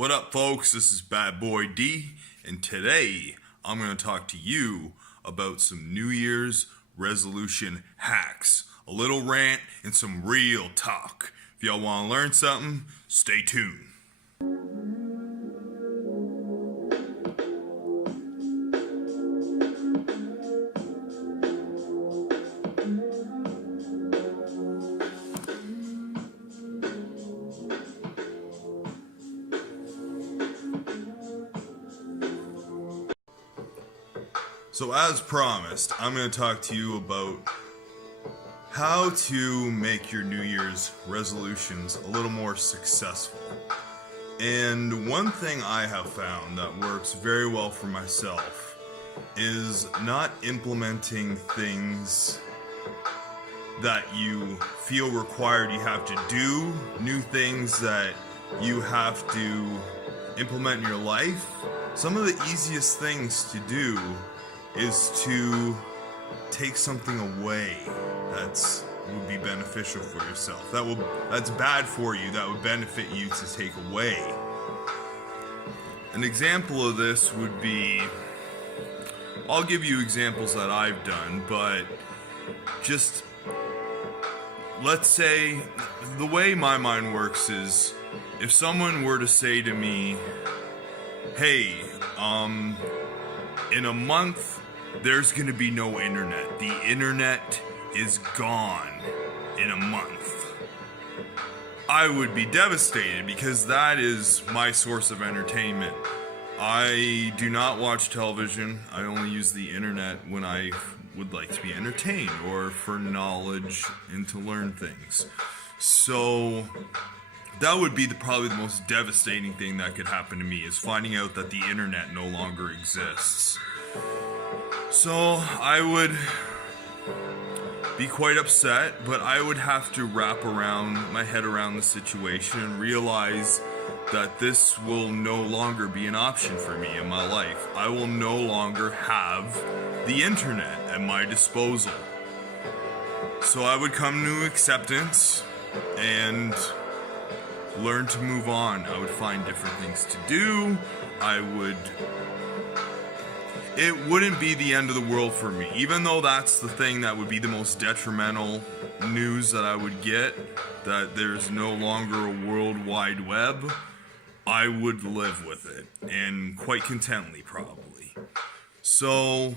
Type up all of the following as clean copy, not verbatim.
What up, folks? This is Bad Boy D, and today I'm going to talk to you about some New Year's resolution hacks. A little rant and some real talk. If y'all want to learn something, stay tuned. So as promised, I'm going to talk to you about how to make your New Year's resolutions a little more successful. And one thing I have found that works very well for myself is not implementing things that you feel required you have to do, new things that you have to implement in your life. Some of the easiest things to do is to take something away that's would be beneficial for yourself. That's bad for you, that would benefit you to take away. An example of this would be, I'll give you examples that I've done, but just let's say the way my mind works is if someone were to say to me, hey, in a month, there's gonna be no internet. The internet is gone in a month. I would be devastated because that is my source of entertainment. I do not watch television. I only use the internet when I would like to be entertained or for knowledge and to learn things. So that would be probably the most devastating thing that could happen to me, is finding out that the internet no longer exists. So I would be quite upset, but I would have to wrap my head around the situation and realize that this will no longer be an option for me in my life. I will no longer have the internet at my disposal. So I would come to acceptance and learn to move on. I would find different things to do. It wouldn't be the end of the world for me, even though that's the thing that would be the most detrimental news that I would get, that there's no longer a world wide web. I would live with it, and quite contently probably. So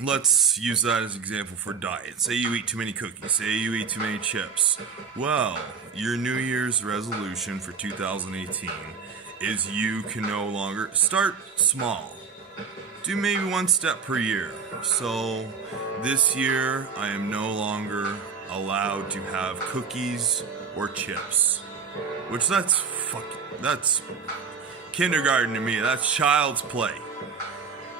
let's use that as an example for diet. Say you eat too many cookies, say you eat too many chips. Well, your New Year's resolution for 2018 is you can no longer start small. Do maybe one step per year. So this year I am no longer allowed to have cookies or chips, which that's kindergarten to me. That's child's play.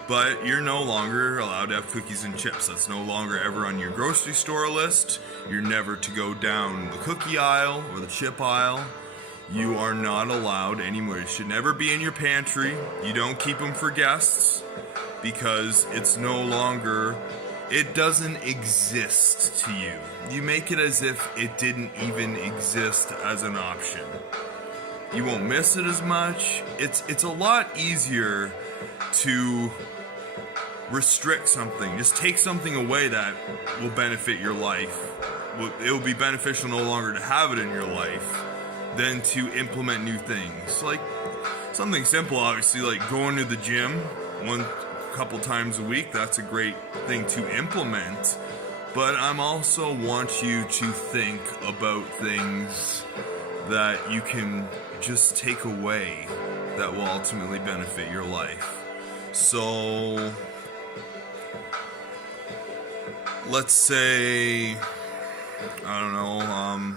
But you're no longer allowed to have cookies and chips. That's no longer ever on your grocery store list. You're never to go down the cookie aisle or the chip aisle. You are not allowed anymore. It should never be in your pantry. You don't keep them for guests because it doesn't exist to you. You make it as if it didn't even exist as an option. You won't miss it as much. It's a lot easier to restrict something. Just take something away that will benefit your life. It will be beneficial no longer to have it in your life than to implement new things. Like something simple, obviously, like going to the gym couple times a week. That's a great thing to implement. But I'm also want you to think about things that you can just take away that will ultimately benefit your life. So let's say, I don't know,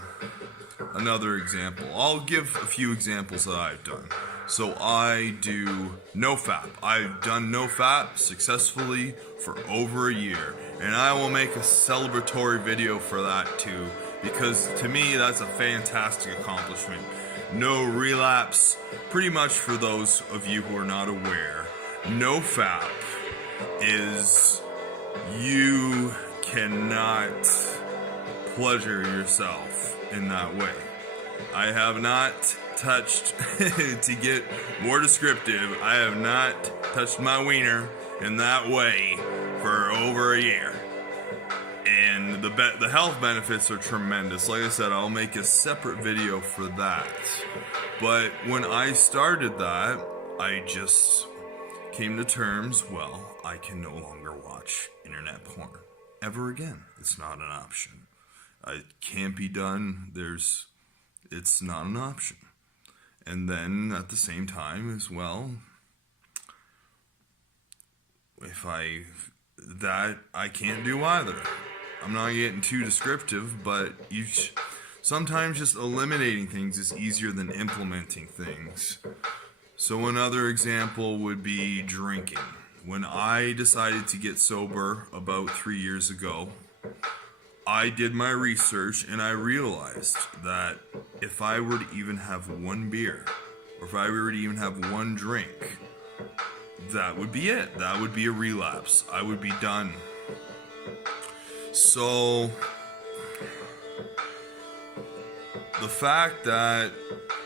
another example. I'll give a few examples that I've done. So I do nofap. I've done nofap successfully for over a year, and I will make a celebratory video for that too, because to me that's a fantastic accomplishment. No relapse. Pretty much, for those of you who are not aware, nofap is you cannot pleasure yourself in that way. I have not touched, to get more descriptive, I have not touched my wiener in that way for over a year. And the health benefits are tremendous. Like I said, I'll make a separate video for that. But when I started that, I just came to terms, well, I can no longer watch internet porn ever again. It's not an option. It can't be done. It's not an option. And then at the same time as well, I can't do either. I'm not getting too descriptive, but sometimes just eliminating things is easier than implementing things. So another example would be drinking. When I decided to get sober about 3 years ago, I did my research and I realized that if I were to even have one beer, or if I were to even have one drink, that would be it. That would be a relapse. I would be done. So, the fact that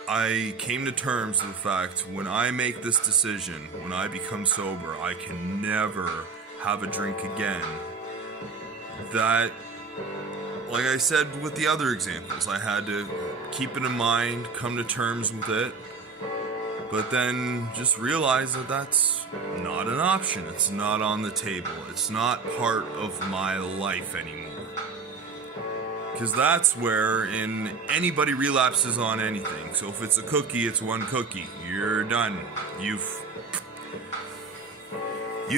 I came to terms with the fact when I make this decision, when I become sober, I can never have a drink again. That, like I said with the other examples, I had to keep it in mind, come to terms with it, but then just realize that that's not an option. It's not on the table. It's not part of my life anymore. Because that's where anybody relapses on anything. So if it's a cookie, it's one cookie. You're done. You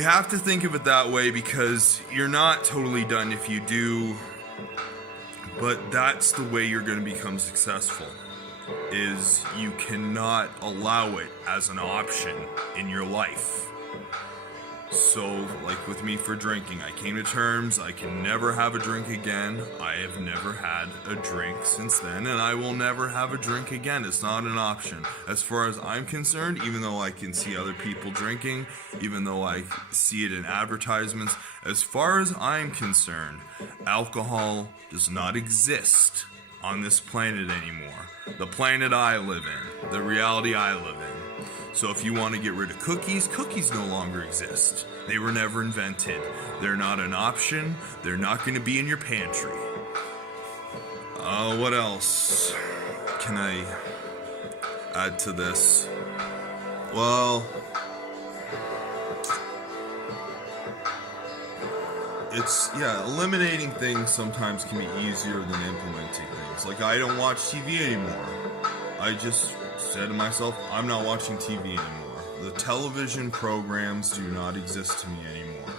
have to think of it that way, because you're not totally done if you do. But that's the way you're going to become successful, is you cannot allow it as an option in your life. So, like with me for drinking, I came to terms, I can never have a drink again. I have never had a drink since then, and I will never have a drink again. It's not an option. As far as I'm concerned, even though I can see other people drinking, even though I see it in advertisements, as far as I'm concerned, alcohol does not exist on this planet anymore. The planet I live in, the reality I live in. So if you want to get rid of cookies, cookies no longer exist. They were never invented. They're not an option. They're not going to be in your pantry. What else can I add to this? Well, eliminating things sometimes can be easier than implementing things. Like, I don't watch TV anymore. I just said to myself, I'm not watching TV anymore. The television programs do not exist to me anymore.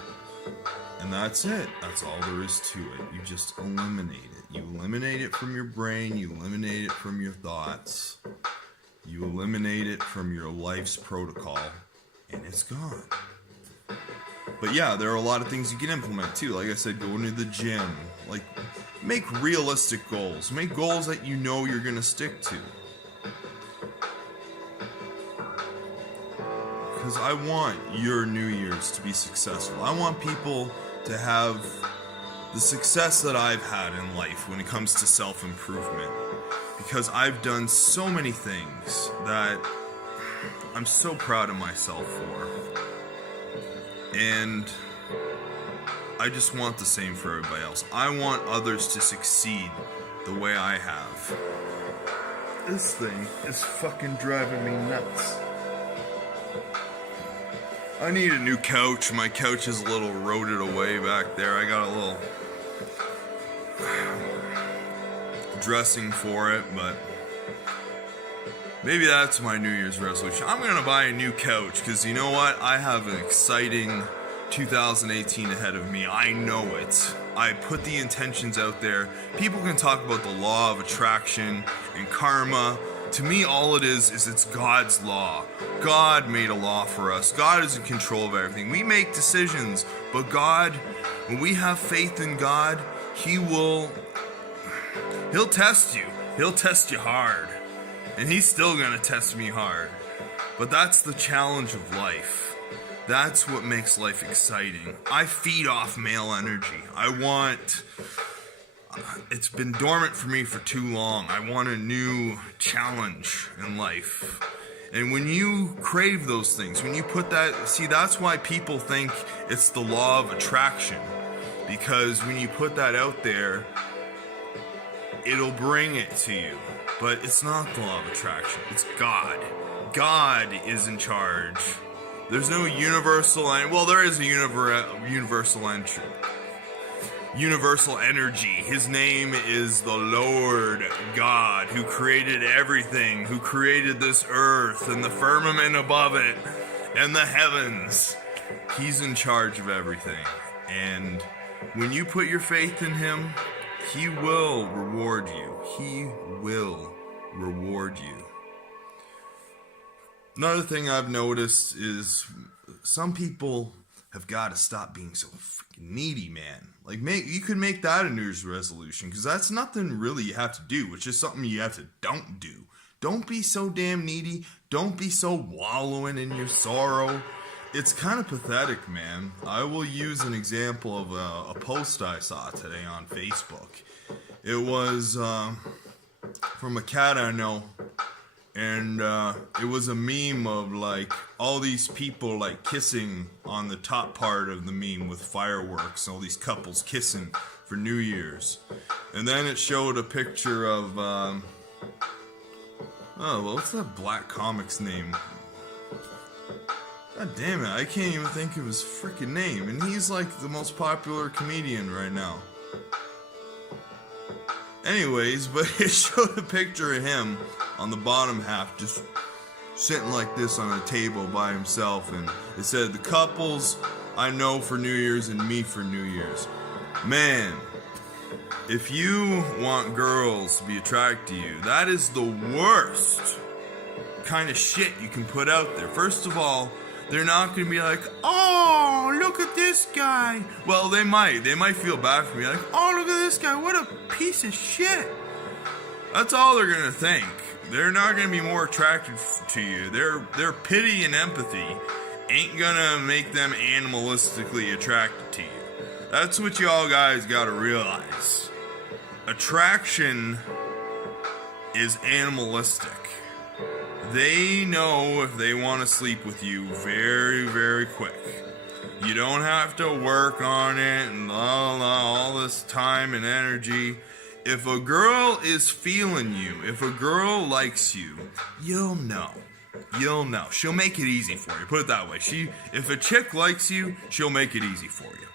And that's it. That's all there is to it. You just eliminate it. You eliminate it from your brain. You eliminate it from your thoughts. You eliminate it from your life's protocol. And it's gone. But yeah, there are a lot of things you can implement too. Like I said, going to the gym. Like, make realistic goals. Make goals that you know you're going to stick to. Because I want your New Year's to be successful. I want people to have the success that I've had in life when it comes to self-improvement. Because I've done so many things that I'm so proud of myself for. And I just want the same for everybody else. I want others to succeed the way I have. This thing is fucking driving me nuts. I need a new couch. My couch is a little eroded away back there. I got a little dressing for it, but maybe that's my New Year's resolution. I'm going to buy a new couch, because you know what? I have an exciting 2018 ahead of me. I know it. I put the intentions out there. People can talk about the law of attraction and karma. To me, all it is it's God's law. God made a law for us. God is in control of everything. We make decisions, but God, when we have faith in God, He'll test you. He'll test you hard. And He's still going to test me hard. But that's the challenge of life. That's what makes life exciting. I feed off male energy. I it's been dormant for me for too long. I want a new challenge in life. And when you crave those things, when you put that, see, that's why people think it's the law of attraction. Because when you put that out there, it'll bring it to you. But it's not the law of attraction. It's God. God is in charge. There's no universal, well, there is a universal entry. Universal energy. His name is the Lord God, who created everything, who created this earth and the firmament above it and the heavens. He's in charge of everything. And when you put your faith in him, he will reward you. He will reward you. Another thing I've noticed is some people have got to stop being so freaking needy, man. Like, you could make that a New Year's resolution, because that's nothing really you have to do. It's just something you have to don't do. Don't be so damn needy. Don't be so wallowing in your sorrow. It's kind of pathetic, man. I will use an example of a post I saw today on Facebook. It was from a cat I know. And it was a meme of like all these people like kissing on the top part of the meme with fireworks, all these couples kissing for New Year's. And then it showed a picture of what's that black comic's name? God damn it, I can't even think of his freaking name. And he's like the most popular comedian right now. Anyways, but it showed a picture of him on the bottom half, just sitting like this on a table by himself, and it said, "The couples I know for New Year's and me for New Year's." Man, if you want girls to be attracted to you, that is the worst kind of shit you can put out there. First of all, they're not going to be like, "Oh, look at this guy." Well, they might feel bad for me, like, "Oh, look at this guy, what a piece of shit." That's all they're going to think. They're not going to be more attracted to you. Their pity and empathy ain't going to make them animalistically attracted to you. That's what y'all guys got to realize. Attraction is animalistic. They know if they want to sleep with you very, very quick. You don't have to work on it and all this time and energy. If a girl is feeling you, if a girl likes you, you'll know. You'll know. She'll make it easy for you. Put it that way. If a chick likes you, she'll make it easy for you.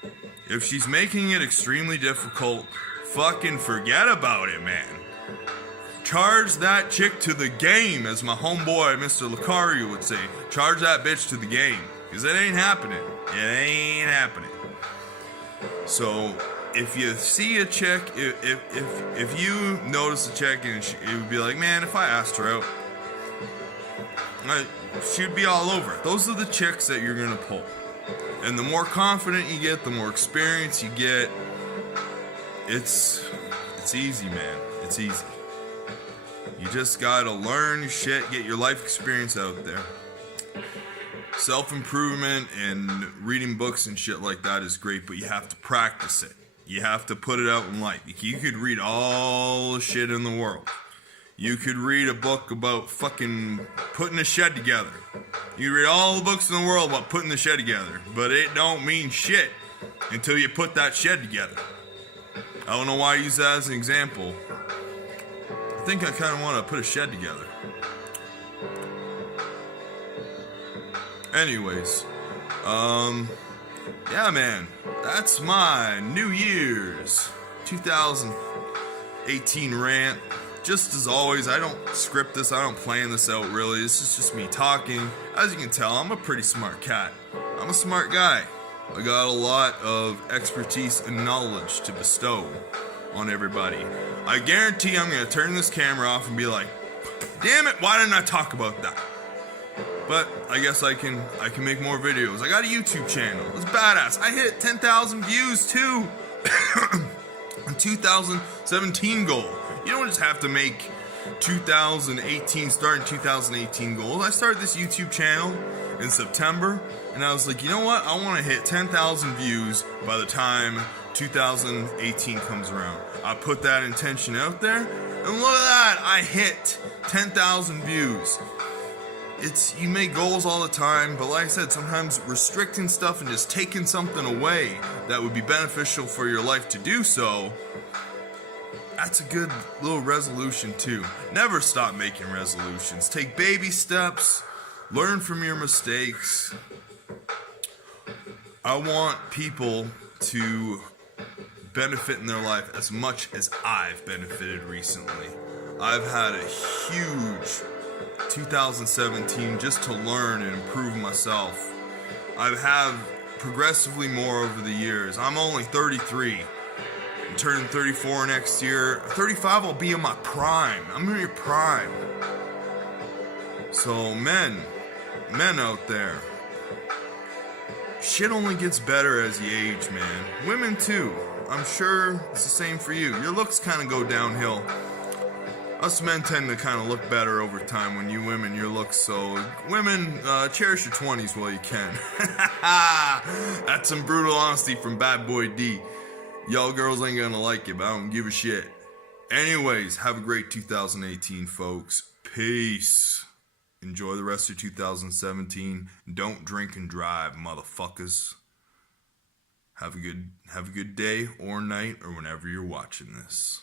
If she's making it extremely difficult, fucking forget about it, man. Charge that chick to the game, as my homeboy Mr. Lucario would say. Charge that bitch to the game, because it ain't happening. It ain't happening. So if you see a chick, if you notice a chick and it would be like, man, if I asked her out, she'd be all over it. Those are the chicks that you're gonna pull. And the more confident you get, the more experience you get. It's easy, man. It's easy. You just gotta learn your shit, get your life experience out there. Self-improvement and reading books and shit like that is great, but you have to practice it. You have to put it out in light. You could read all the shit in the world. You could read a book about fucking putting a shed together. You read all the books in the world about putting the shed together, but it don't mean shit until you put that shed together. I don't know why I use that as an example. I think I kind of want to put a shed together. Anyways, yeah, man, that's my New Year's 2018 rant. Just as always, I don't script this, I don't plan this out really. This is just me talking. As you can tell, I'm a pretty smart cat. I'm a smart guy. I got a lot of expertise and knowledge to bestow on everybody. I guarantee I'm going to turn this camera off and be like, damn it, why didn't I talk about that? But I guess I can make more videos. I got a YouTube channel. It's badass. I hit 10,000 views too. A 2017 goal. You don't just have to make 2018 goals. I started this YouTube channel in September, and I was like, you know what? I want to hit 10,000 views by the time 2018 comes around. I put that intention out there, and look at that, I hit 10,000 views. You make goals all the time, but like I said, sometimes restricting stuff and just taking something away that would be beneficial for your life to do so, that's a good little resolution too. Never stop making resolutions. Take baby steps, learn from your mistakes. I want people to benefit in their life as much as I've benefited recently. I've had a huge 2017 just to learn and improve myself. I've had progressively more over the years. I'm only 33. I'm turning 34 next year. 35, I'll be in my prime. I'm in your prime. So men out there, shit only gets better as you age, man. Women too. I'm sure it's the same for you. Your looks kind of go downhill. Us men tend to kind of look better over time when you women, your looks. So women, cherish your 20s while you can. That's some brutal honesty from Bad Boy D. Y'all girls ain't gonna like it, but I don't give a shit. Anyways, have a great 2018, folks. Peace. Enjoy the rest of 2017. Don't drink and drive, motherfuckers. Have a good day or night or whenever you're watching this.